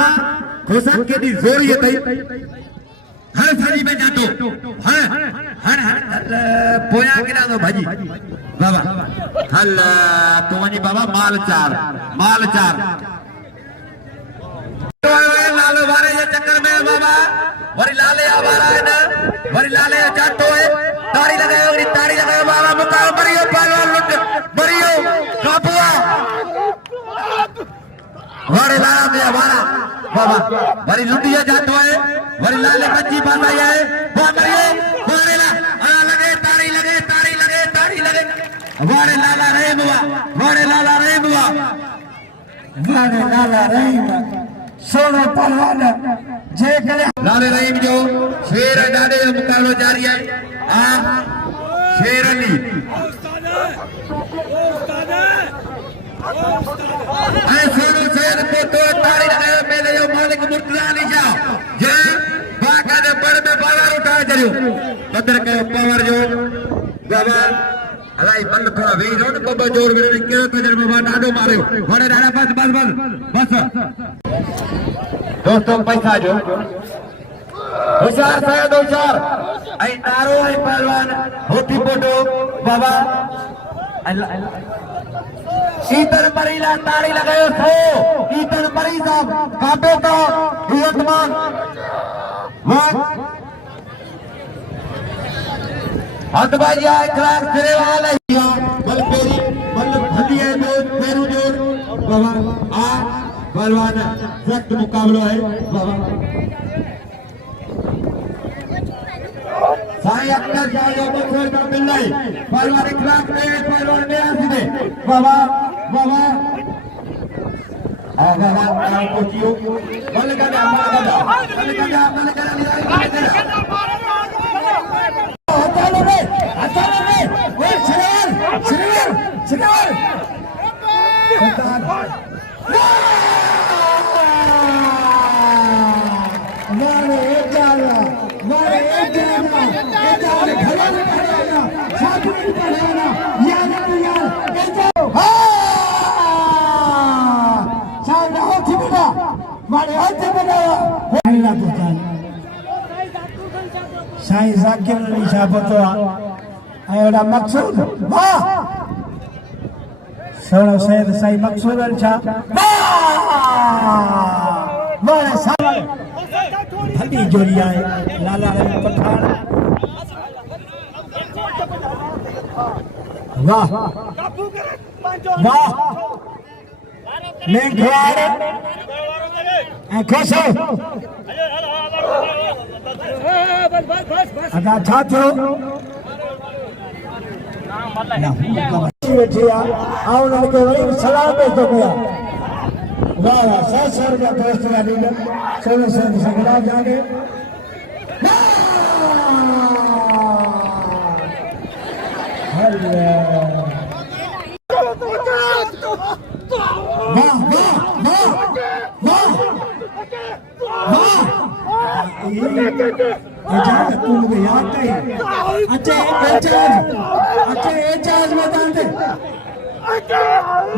मां खोसा केडी जोर ये तई हर थाली में जातो हर हर हर पोया केना दो भाजी बाबा हल तो वनी बाबा माल चार लालो बारे ये चक्कर में बाबा वरी लाले आवारा है ना वरी लाले जातो है ताड़ी लगाओ बाबा मुकाम मरियो पहलवान लुट मरियो काबुआ वरी लाला में आवारा बाबा वरी लुटिया जातो है वरी लाले बच्ची बांधा है वो मरियो वरी ला लगे ताड़ी लगे वरी लाला रहे बुआ वरी लाला रहीम सोनो पहलवान जे करे लाले रहीम जो शेर डाले मुकाबलो जारी है शेर अली सोनो शेर को तो ताड़ी लगायो मेले जो मालिक मुर्तजा अली शाह जे बाका दे बड़ में बाजार उठाए जरियो बदर के पावर जो बाबा अलाई बल थोड़ा वेई रोड बाबा जोर मेरे केड़ो तजर्बा बाबा डाडो मारियो वड़े डाडा बस दोस्तों पैसा जो होशियार शायद होशियार आई नारो आई पहलवान होती पोटो बाबा ईतन मरीला ताड़ी लगायो सो ईतन मरी साहब कापे तो हिम्मतमान हद बाजिया इखलास सिरे वाले बल पेरी बल हदिया जो पेरू जो बाबा आ पहलवान सख्त मुकाबला है बाबा साई अक्कर जाओ बखोर का मिलनाई पहलवान इखलास में पहलवान में आसीदे बाबा आगा को जियो बल गदा अचानक में ओए श्रीवर मारे जाना साधु पढ़ाना यार साधा होती बेटा मारे होते बेटा साईं जाकिर अली शाह बतवा एड़ा मकसूद वाह सोना सैयद साईं मकसूद अली शाह वाह साईं हदी जोड़िया है लाला रही पठान वाह वाह मेघवाड़ खुशो अदा छात्रो सलाम भेजो गया वाह वाह 100 रुपया दोस्त का लीडर 16 से सगड़ा जागे वाह वाह वाह वाह एजाज तू मुझे याद नहीं अच्छा एजाज मैदान दे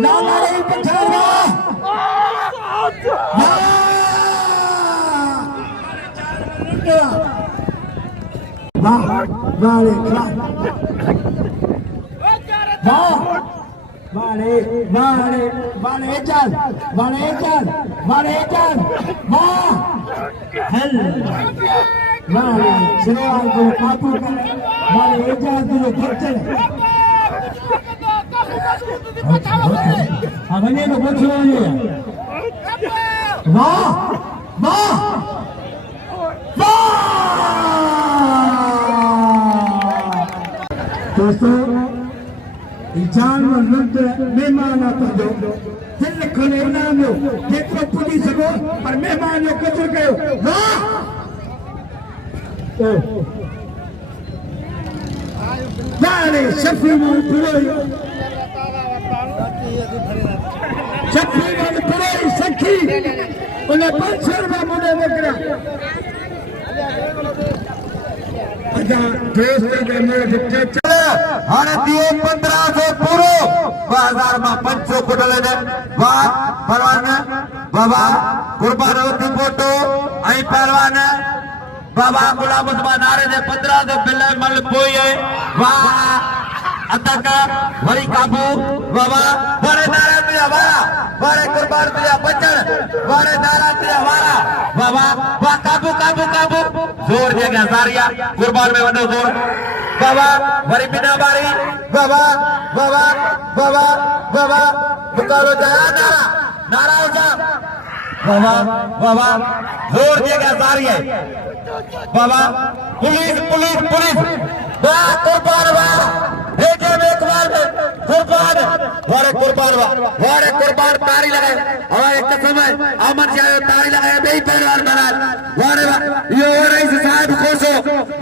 ना नहीं पठान वाह वाले वाले एजाज वाह हेल वाले श्रीवाल को काबू कर वाले एजाज को खर्चे अब ने को पूछो नहीं वाह वाह दोस्तों जानवर लुट मेहमान आता जो दिल खोले इनाम लो जेतिरो पुजी सको पर मेहमान जो कचर कयो वाह वाले शफी में पुरोई सखी उन्हें 500 रुपया मुझे मोकलिया अजा दोस्त के मेरे हाणे दिए 1500 पूरो 2000 में 500 कुटले ने बात परवान बाबा कुर्बान होती फोटो आई पहलवान बाबा गुलाम उस्मान नारे दे 1500 बिल मल पोई है वाह अतक वरी काबू बाबा बड़े नारा दिया वारा बड़े कुर्बान दिया बचन बड़े नारा दिया वारा बाबा वाह काबू काबू काबू जोर जगह सारिया कुर्बान में वडो जोर बाबा वरी बिना बारी बाबा बाबा बाबा बाबा मुकाबलो जाया नारा नारा उठा बाबा बाबा जोर जगह सारिया बाबा पुलिस पुलिस पुलिस वाह कुर्बान वाह एक बार कुर्बान वारे कुर्बान तारी लगाए और एक समय अमन जाए तारी लगाए बे पहलवान बना वारे यो रईस साहब खोसो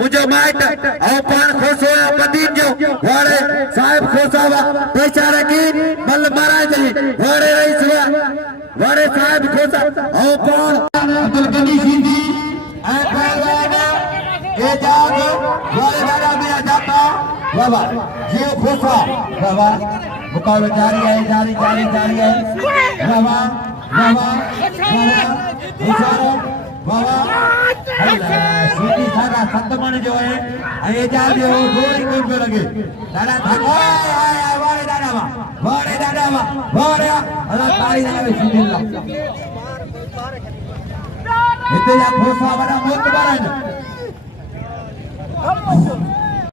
मुझे माइट और पान खोसो पदीन जो वारे साहब खोसा बेचारा की मल मारा जी वारे रईस वारे साहब खोसा और पान अब्दुल गनी सिंधी ए पहलवान एजाज वारे दादा में जाता बाबा ये खोसा बाबा मुकाबला जारी है जारी जारी जारी है बाबा बाबा बाबा सीधी सारा संतमन जो है एजाज जो गोरी कोई पे लगे दादा भागो वारे दादा वारे अल्लाह तारी लगे सीधी ला इते या खोसा बड़ा मोत बड़ा है